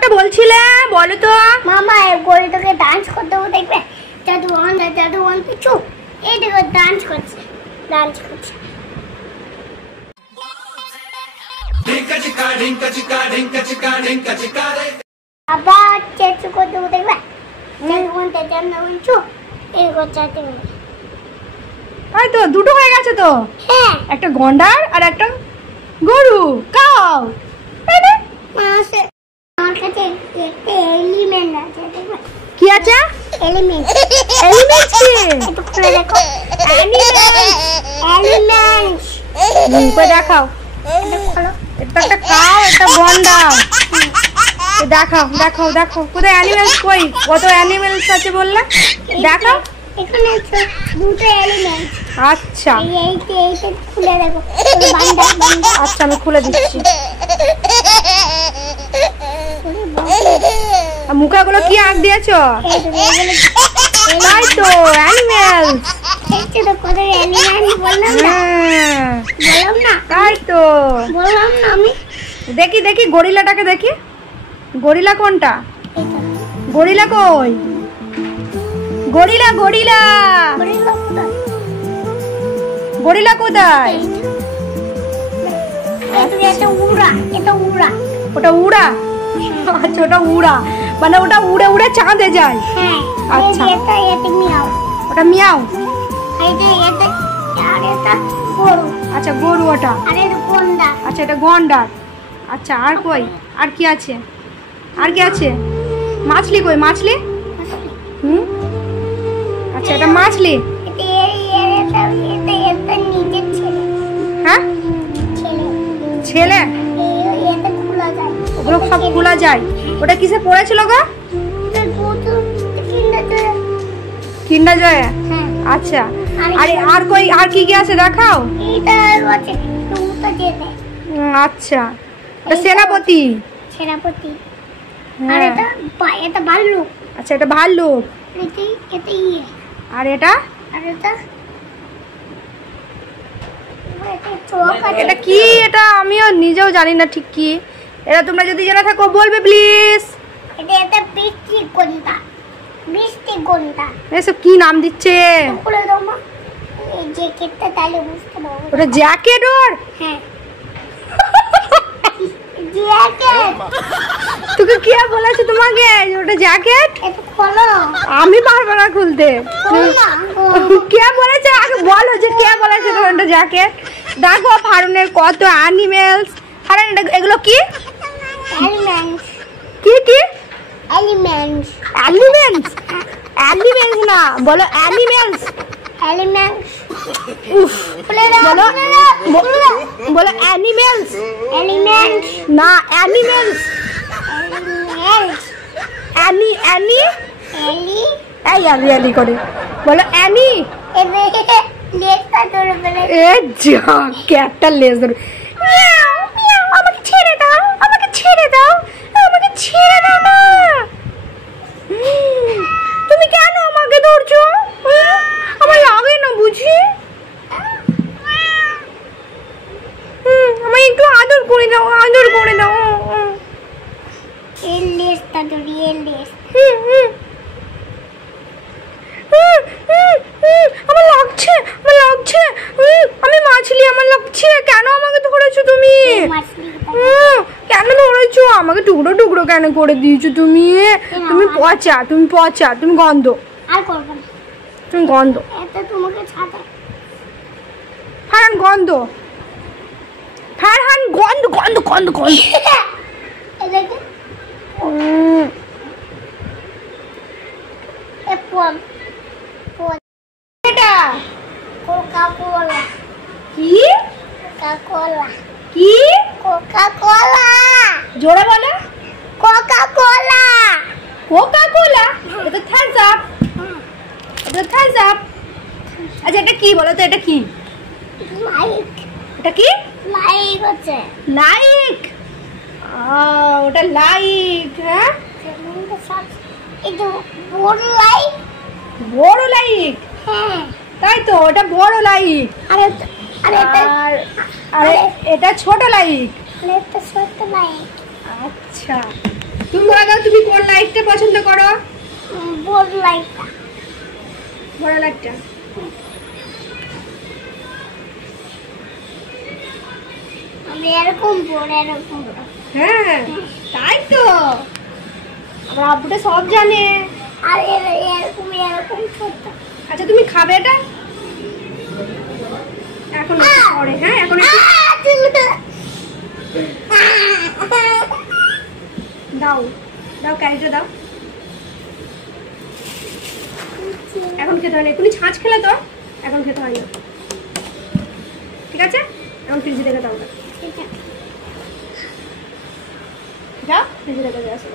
একটা বলছিলে বলো তো। মামা এই গরুটাকে ডান্স করতে দেখবে। জাদু ওয়ান পিছু এই দেখো ডান্স করছে। আবার চেঁচু করতে দেখবে। জাদু ওয়ান পিছু এই করছে। তাই তো দুটো হয়ে গেছে তো। হ্যাঁ একটা গন্ডার আর একটা গরু কাও। তাই না? আমার কাছে একটা এলিমেন্ট আছে দেখবে। কি আছে? এলিমেন্ট কি? একটু খুলে দেখো। এলিমেন্ট কই দেখাও। খোলো। এটা একটা কাও একটা গন্ডার। দেখাও কোথায় অ্যানিমেলস কই? কত অ্যানিমেলস আছে বললে? দেখাও। এখানে আছে দুটো এলিমেন্ট। আচ্ছা এইটা খুলে দেখো। আচ্ছা আমি খুলে দিচ্ছি। মুখাগুলো কি আঁক দিয়েছো? তাই তো অ্যানিমেলস। তাই তো বললাম না আমি। দেখি গরিলাটাকে দেখি। গরিলা কোনটা? গরিলা কই? গরিলা কোথায়? ওটা উড়া। আচ্ছা ওটা উড়া মানে ওটা উড়ে উড়ে চাঁদে যায়। আচ্ছা ওটা মিয়াও। আচ্ছা গরু ওটা। আচ্ছা এটা গন্ডার। আচ্ছা আর কই? আর কি আছে? মাছলি কই? মাছলি। আচ্ছা এটা মাছলি। হ্যাঁ ছেলে। ওগুলো সব খোলা যায়। ওটা কিসে পড়েছিল গো? কিন্ডার জয়ে। আচ্ছা আরে আর কই আর কি আছে দেখাও। আচ্ছা এটা সেনাপতি। আর এটা ভাল্লুক। আচ্ছা এটা ভাল্লুক। আর এটা এটা কি? এটা আমিও নিজেও জানি না ঠিক কি। এটা তোমরা যদি জেনে থাকো বলবে প্লিজ। এটা বৃষ্টি গন্ডা। এসব কি নাম দিচ্ছে? ওটা জ্যাকেট ওর? হ্যাঁ তোকে কে বলেছে তোমাকে ওটা জ্যাকেট? আমি পারবো না খুলতে। কে বলেছে আগে বলো যে কে বলেছে ওটা জ্যাকেট? দেখো ফারুনের কত অ্যানিমেলস। ফারুন এগুলো কি? কি? অ্যানিমেলস না বলো অ্যানিমেলস। বলো অ্যানিমেলস না অ্যানিমেলস। অ্যানি করে বলো অ্যানি। ক্যাটটা লেজ ধরে আমাকে ছেড়ে দাও না। তুমি কেন আমাকে ধরছো? আমার লাগে না বুঝি। আমায় একটু আদর করে দাও। আমার লাগছে আমি মাছলি। আমার লাগছে। কেন আমাকে ধরেছো তুমি? কেন ধরেছো আমাকে? টুকরো কেন করে দিয়েছো তুমি? তুমি পচা তুমি গন্ধ। তুমি গন্ধ। ফারহান গন্ধ। এটা কোকা-কোলা। কি? কোকা-কোলা। জোরে বলো। কোকা-কোলা। এটা থামস আপ। আচ্ছা এটা কি বলো তো? এটা কি? এটা কি? লাইক। ওটা লাইক। হ্যাঁ বড় লাইক। তাই তো ওটা বড় লাইক। আর এটা ছোট লাইক। ছোট লাইক। আচ্ছা তোমরা তুমি কোন লাইটটা পছন্দ করো? বড় লাইটটা। বড় লাইটটা। আমি এরকম বড় এরকম বড়। হ্যাঁ তাই তো, আমার আব্বুটা সব জানে। আর এরকম এরকম ছোট। আচ্ছা তুমি খাবে এটা এখন একটু পরে? হ্যাঁ এখন একটু দাও, দাও ক্যারিটা দাও। এখন খেতে হয় না, এখনই ছাঁচ খেলে তো, এখন খেতে হয় না। ঠিক আছে, এখন ফ্রিজে রেখে দাও। যাও ফ্রিজে রেখে দিয়ে আসো।